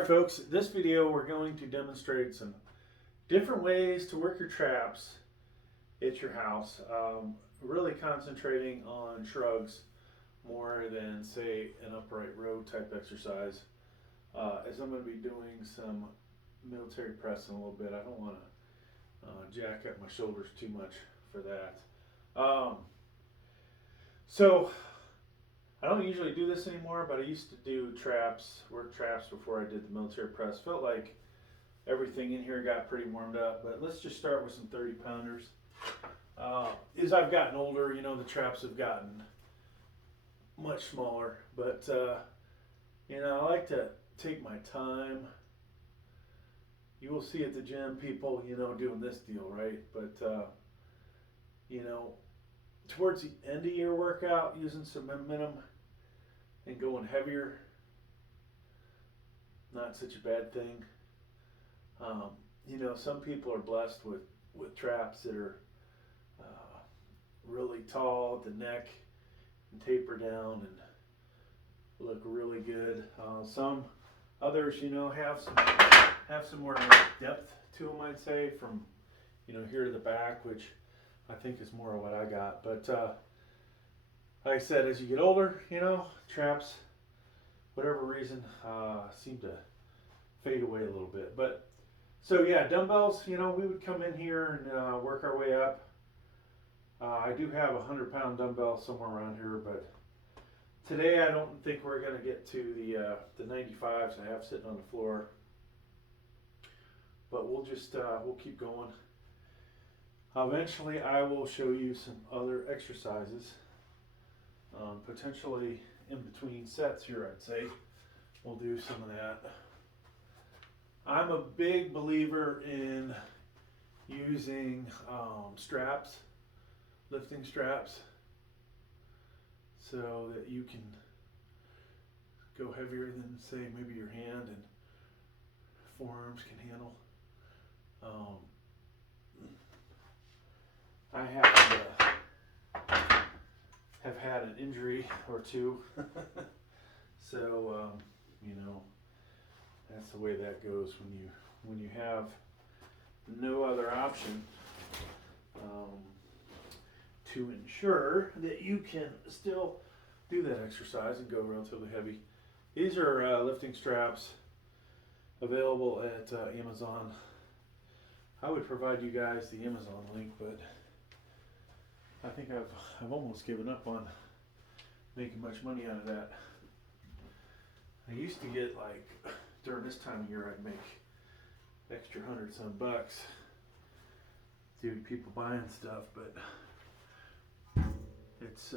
Alright folks, this video we're going to demonstrate some different ways to work your traps at your house. Really concentrating on shrugs more than say an upright row type exercise, as I'm going to be doing some military press in a little bit. I don't want to jack up my shoulders too much for that. So I don't usually do this anymore, but I used to do traps, work traps before I did the military press. Felt like everything in here got pretty warmed up, but let's just start with some 30 pounders. As I've gotten older, you know, the traps have gotten much smaller, but you know, I like to take my time. You will see at the gym people, you know, doing this deal, right? But you know, towards the end of your workout, using some momentum and going heavier, not such a bad thing. You know, some people are blessed with traps that are really tall at the neck and taper down and look really good. Some others, you know, have some more depth to them, I'd say, from, you know, here to the back, which I think is more of what I got. But like I said, as you get older, you know, traps, whatever reason, seem to fade away a little bit. But so yeah, dumbbells, you know, we would come in here and work our way up. I do have a 100-pound dumbbell somewhere around here, but today I don't think we're going to get to the 95s I have sitting on the floor. But we'll just we'll keep going. Eventually, I will show you some other exercises, potentially in between sets here, I'd say. We'll do some of that. I'm a big believer in using straps, lifting straps, so that you can go heavier than, say, maybe your hand and forearms can handle. I have had an injury or two, so you know, that's the way that goes when you have no other option to ensure that you can still do that exercise and go relatively heavy. These are lifting straps available at Amazon. I would provide you guys the Amazon link, but I think I've almost given up on making much money out of that. I used to get, like, during this time of year, I'd make extra $100-some bucks due to people buying stuff, but it's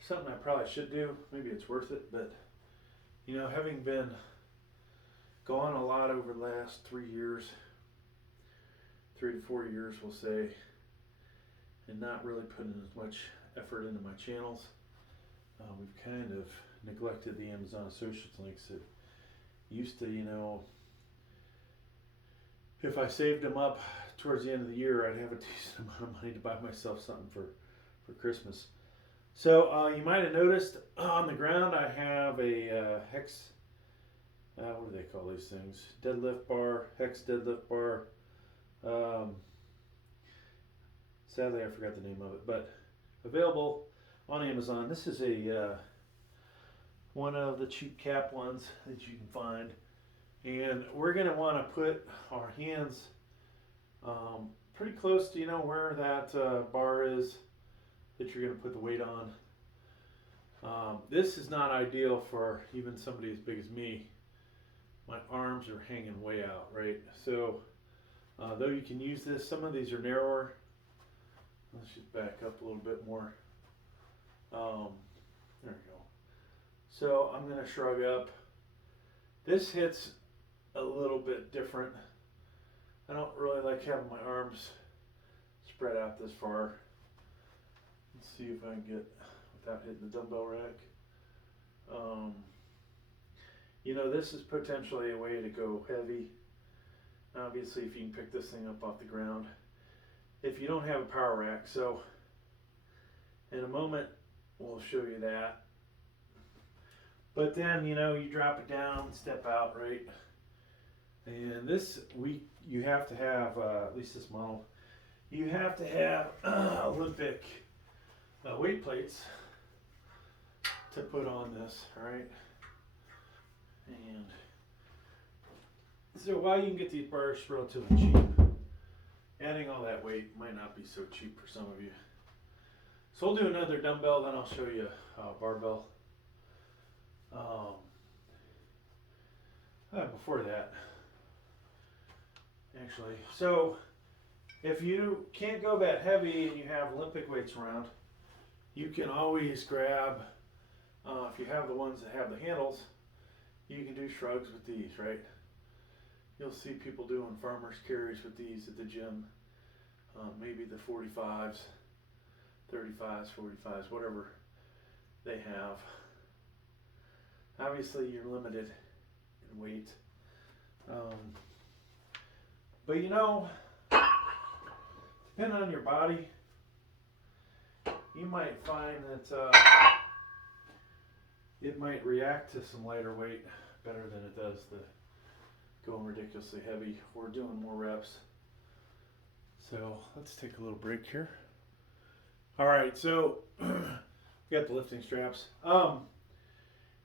something I probably should do. Maybe it's worth it, but you know, having been gone a lot over the last 3 years, 3 to 4 years, we'll say, and not really putting as much effort into my channels, we've kind of neglected the Amazon Associates links that used to, you know, if I saved them up towards the end of the year, I'd have a decent amount of money to buy myself something for Christmas. So you might have noticed on the ground I have a hex, what do they call these things? Deadlift bar, hex deadlift bar. Sadly, I forgot the name of it, but available on Amazon. This is a one of the cheap cap ones that you can find, and we're going to want to put our hands pretty close to, you know, where that bar is that you're going to put the weight on. This is not ideal for even somebody as big as me. My arms are hanging way out, right? So though you can use this, some of these are narrower. Let's just back up a little bit more. There we go. So I'm going to shrug up. This hits a little bit different. I don't really like having my arms spread out this far. Let's see if I can get without hitting the dumbbell rack. You know, this is potentially a way to go heavy. Obviously, if you can pick this thing up off the ground. If you don't have a power rack, so in a moment we'll show you that. But then, you know, you drop it down, step out, right? And this you have to have, at least this model, you have to have Olympic weight plates to put on this, right? And so while you can get these bars relatively cheap, adding all that weight might not be so cheap for some of you. So we'll do another dumbbell, then I'll show you barbell. Before that, actually, so if you can't go that heavy and you have Olympic weights around, you can always grab, if you have the ones that have the handles, you can do shrugs with these, right? You'll see people doing farmers carries with these at the gym, maybe the 45s, 35s, 45s, whatever they have. Obviously, you're limited in weight. But you know, depending on your body, you might find that it might react to some lighter weight better than it does the going ridiculously heavy or doing more reps. So let's take a little break here. All right, so we got the lifting straps.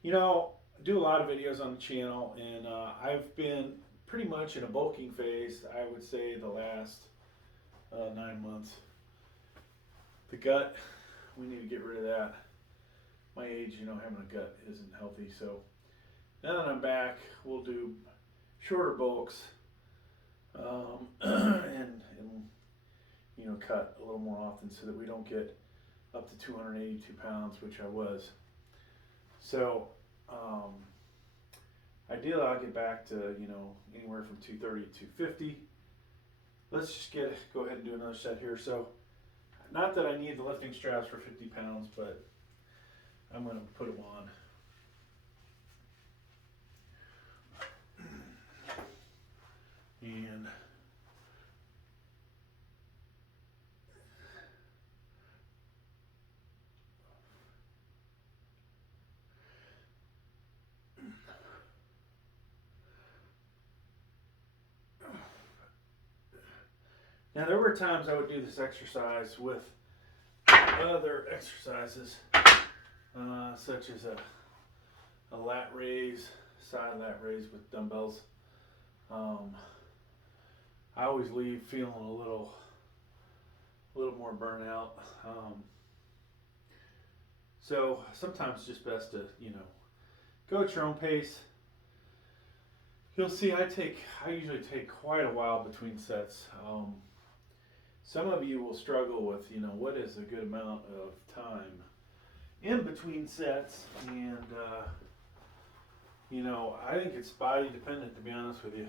You know, I do a lot of videos on the channel, and I've been pretty much in a bulking phase, I would say, the last 9 months. The gut, we need to get rid of that. My age, you know, having a gut isn't healthy. So now that I'm back, we'll do shorter bulks and you know, cut a little more often so that we don't get up to 282 pounds, which I was. So ideally I'll get back to, you know, anywhere from 230 to 250. Let's just go ahead and do another set here. So not that I need the lifting straps for 50 pounds, but I'm going to put them on. And now there were times I would do this exercise with other exercises, such as a lat raise, side lat raise with dumbbells. I always leave feeling a little more burnout. So sometimes it's just best to, you know, go at your own pace. You'll see I usually take quite a while between sets. Some of you will struggle with, you know, what is a good amount of time in between sets, and you know, I think it's body dependent, to be honest with you.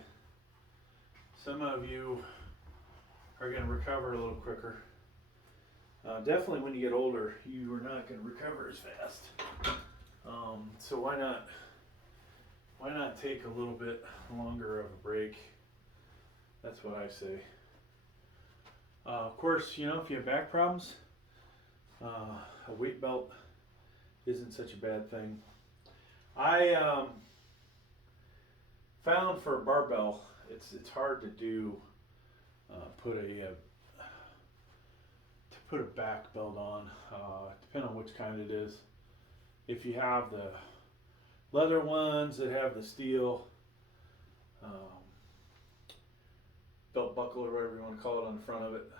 Some of you are going to recover a little quicker. Definitely when you get older, you are not going to recover as fast. So why not take a little bit longer of a break? That's what I say. Of course, you know, if you have back problems, a weight belt isn't such a bad thing. I found for a barbell, it's hard to do put a back belt on, depending on which kind it is. If you have the leather ones that have the steel belt buckle or whatever you want to call it on the front of it,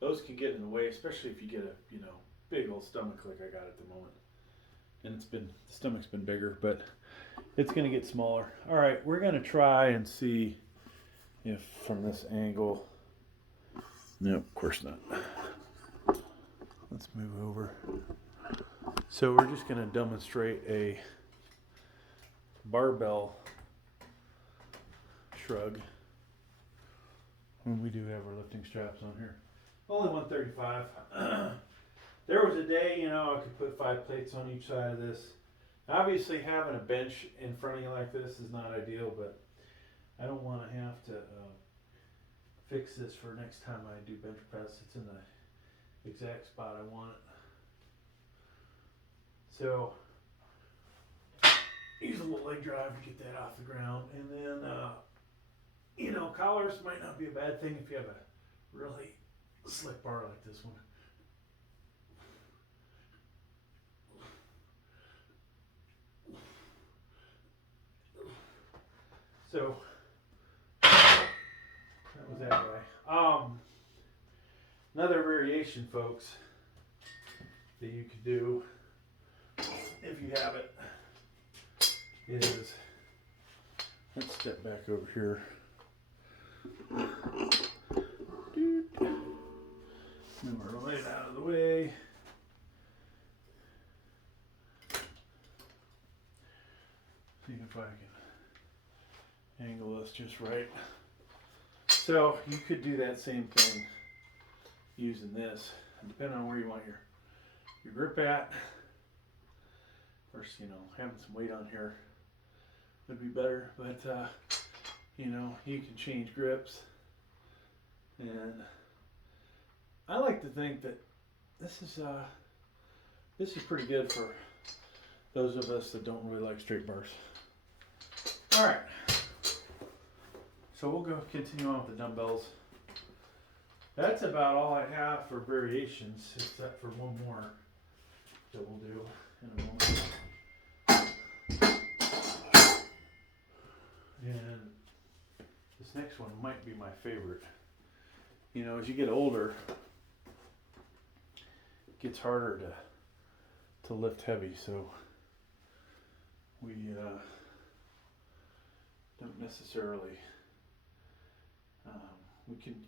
those can get in the way, especially if you get a, you know, big old stomach like I got at the moment. And the stomach's been bigger, but it's going to get smaller. All right, we're going to try and see if from this angle. No, of course not. Let's move over. So we're just going to demonstrate a barbell shrug. And we do have our lifting straps on here. Only 135. There was a day, you know, I could put 5 plates on each side of this. Obviously, having a bench in front of you like this is not ideal, but I don't want to have to fix this for next time I do bench press. It's in the exact spot I want it. So use a little leg drive to get that off the ground. And then, you know, collars might not be a bad thing if you have a really slick bar like this one. So that was that guy. Another variation, folks, that you could do if you have it is, let's step back over here. Move our light out of the way. See if I can angle this just right. So you could do that same thing using this, depending on where you want your grip at. Of course, you know, having some weight on here would be better, but you know, you can change grips, and I like to think that this is pretty good for those of us that don't really like straight bars. All right, so we'll go continue on with the dumbbells. That's about all I have for variations, except for one more that we'll do in a moment. And this next one might be my favorite. You know, as you get older, it gets harder to lift heavy, so we don't necessarily,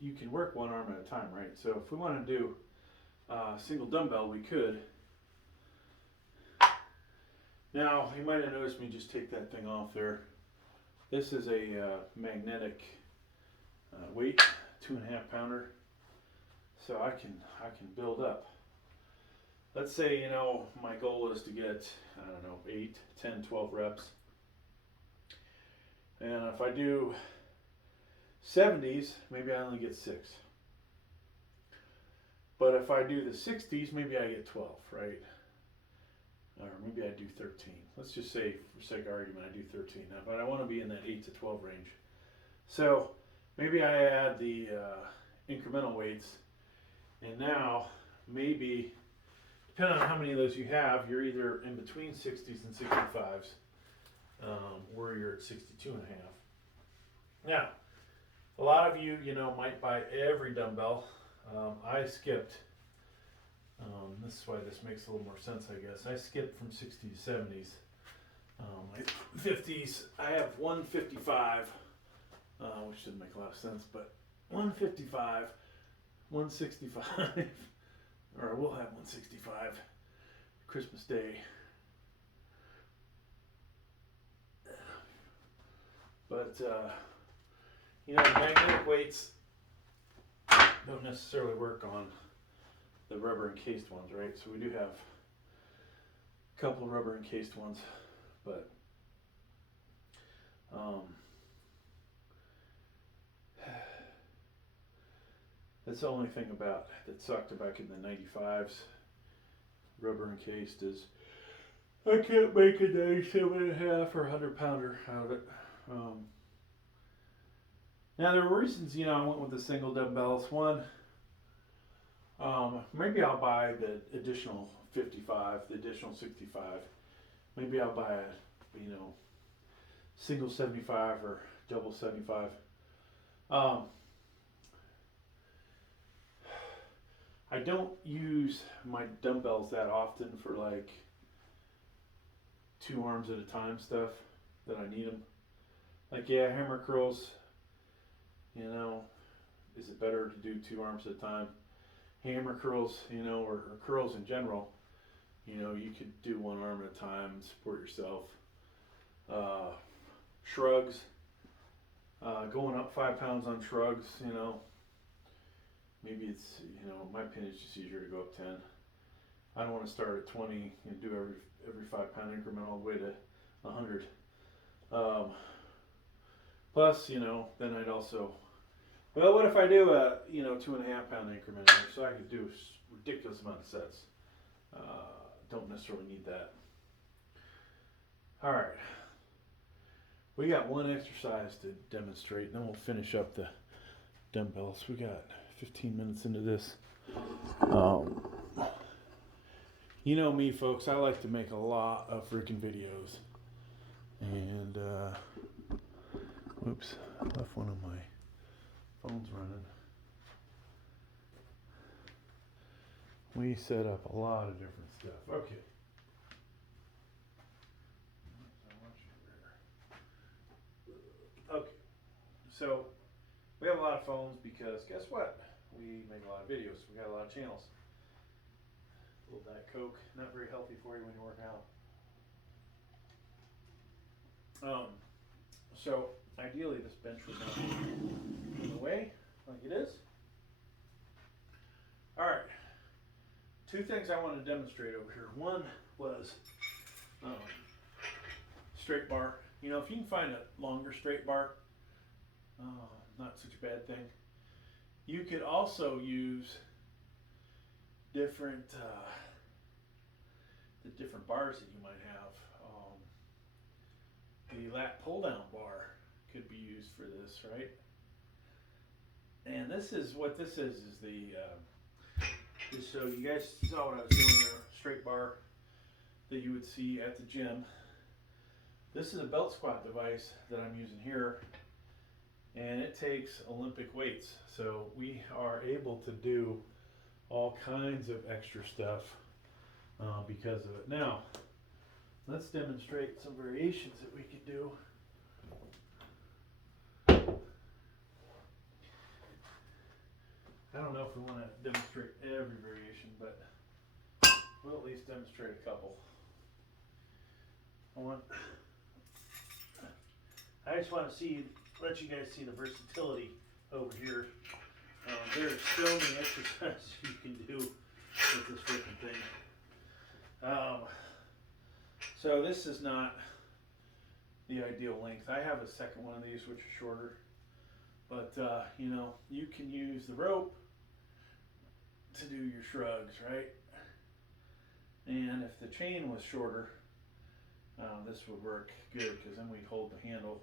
you can work one arm at a time, right? So if we want to do a single dumbbell, we could. Now, you might have noticed me just take that thing off there. This is a magnetic weight, 2.5 pounder. So I can build up. Let's say, you know, my goal is to get, I don't know, 8, 10, 12 reps. And if I do 70s, maybe I only get 6. But if I do the 60s, maybe I get 12, right? Or maybe I do 13. Let's just say, for sake of argument, I do 13 now, but I want to be in that 8 to 12 range. So maybe I add the incremental weights, and now maybe, depending on how many of those you have, you're either in between 60s and 65s, or you're at 62 and a half. Now, a lot of you, you know, might buy every dumbbell. I skipped. This is why this makes a little more sense, I guess. I skipped from 60 to 70s. My 50s, I have 155, which doesn't make a lot of sense, but 155, 165, or I will have 165 Christmas Day. But, you know, the magnetic weights don't necessarily work on the rubber encased ones, right? So we do have a couple of rubber encased ones, but that's the only thing about that sucked back in the 95s. Rubber encased is I can't make a 97.5 or 100 pounder out of it. Now there were reasons, you know, I went with the single dumbbells. One, maybe I'll buy the additional 55, the additional 65. Maybe I'll buy a, you know, single 75 or double 75. I don't use my dumbbells that often for like 2 arms at a time stuff that I need them. Like, yeah, hammer curls, you know, is it better to do 2 arms at a time? Hammer curls, you know, or curls in general, you know, you could do 1 arm at a time and support yourself. Shrugs, going up 5 pounds on shrugs, you know, maybe it's, you know, in my opinion, it's just easier to go up 10. I don't want to start at 20 and do every 5 pound increment all the way to 100. Plus, you know, then I'd also, well, what if I do a, you know, 2.5 pound increment, so I could do a ridiculous amount of sets. Don't necessarily need that. All right, We got one exercise to demonstrate, and then we'll finish up the dumbbells. We got 15 minutes into this. You know me, folks, I like to make a lot of freaking videos. And, oops, I left one of my phones running. We set up a lot of different stuff. Okay. Okay. So, we have a lot of phones because guess what? We make a lot of videos. We got a lot of channels. A little Diet Coke, not very healthy for you when you work out. So ideally this bench would not be in the way like it is. Alright, two things I want to demonstrate over here. One was straight bar. You know, if you can find a longer straight bar, not such a bad thing. You could also use different the different bars that you might have. The lat pull down bar could be used for this, right? And this is what this is the just so you guys saw what I was doing there, straight bar that you would see at the gym. This is a belt squat device that I'm using here, and it takes Olympic weights, so we are able to do all kinds of extra stuff because of it. Now, let's demonstrate some variations that we could do. I don't know if we want to demonstrate every variation, but we'll at least demonstrate a couple. I just want to let you guys see the versatility over here. There are so many exercises you can do with this freaking thing. So this is not the ideal length. I have a second one of these which is shorter, but you know, you can use the rope to do your shrugs, right? And if the chain was shorter, this would work good because then we'd hold the handle.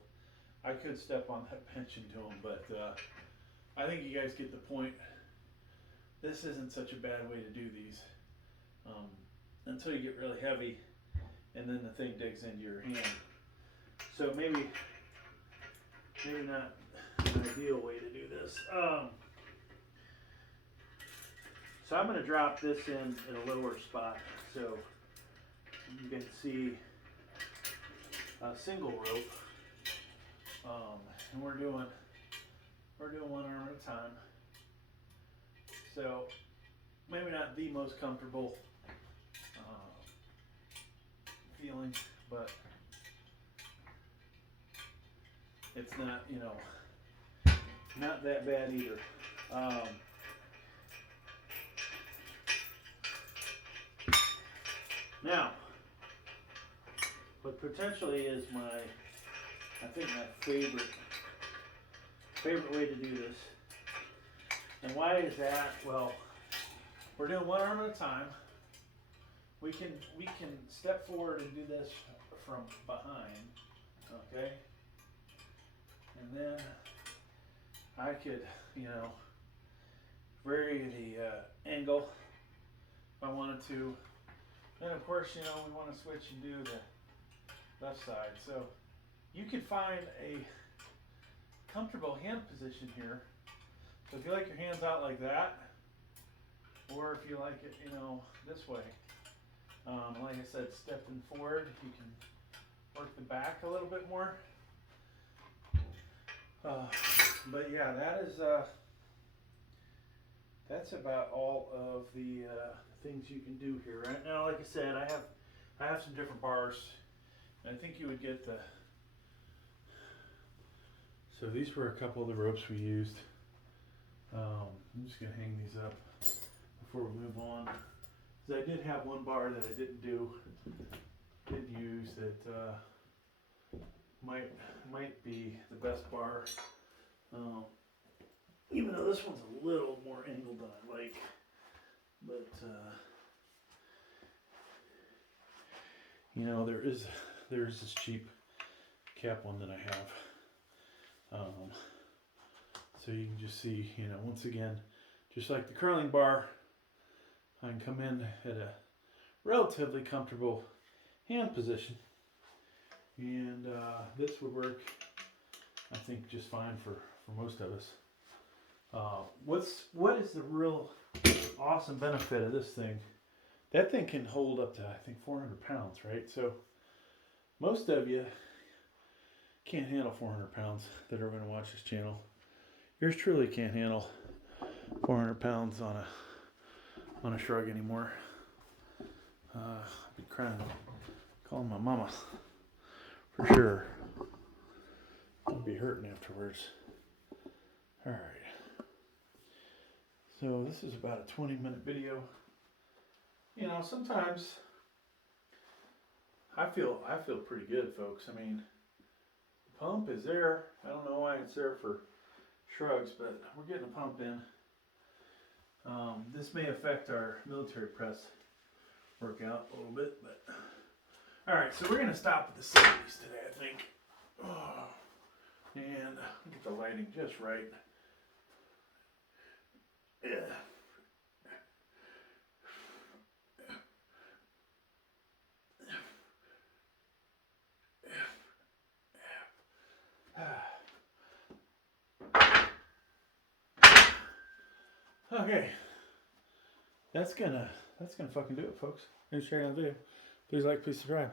I could step on that bench and do them, but I think you guys get the point. This isn't such a bad way to do these until you get really heavy and then the thing digs into your hand. So maybe not an ideal way to do this. So I'm going to drop this in at a lower spot so you can see a single rope, and we're doing one arm at a time. So maybe not the most comfortable feeling, but it's not, you know, not that bad either. Now, what potentially is I think my favorite way to do this. And why is that? Well, we're doing one arm at a time. We can step forward and do this from behind, okay? And then I could, you know, vary the angle if I wanted to. Then of course, you know, we want to switch and do the left side. So you could find a comfortable hand position here. So if you like your hands out like that, or if you like it, you know, this way. Like I said, stepping forward, you can work the back a little bit more. But yeah, that's about all of the things you can do here. Right now, like I said, I have some different bars. And I think you would get the. So these were a couple of the ropes we used. I'm just gonna hang these up before we move on. So I did have one bar that I didn't use that might be the best bar. Even though this one's a little more angled than I like, but you know, there is this cheap cap one that I have. So you can just see, you know, once again, just like the curling bar, I can come in at a relatively comfortable hand position. And this would work, I think, just fine for most of us. What is the real awesome benefit of this thing? That thing can hold up to, I think, 400 pounds, right? So most of you can't handle 400 pounds that are going to watch this channel. Yours truly can't handle 400 pounds on a shrug anymore. I'd be crying, calling my mama for sure. I'd be hurting afterwards. All right. So this is about a 20-minute video. You know, sometimes I feel pretty good, folks. I mean, the pump is there. I don't know why it's there for shrugs, but we're getting a pump in. This may affect our military press workout a little bit, but all right. So we're gonna stop at the 70s today, I think. Oh, and get the lighting just right. Yeah. Okay, that's gonna fucking do it, folks. Thanks for sharing the video. Please like, please subscribe.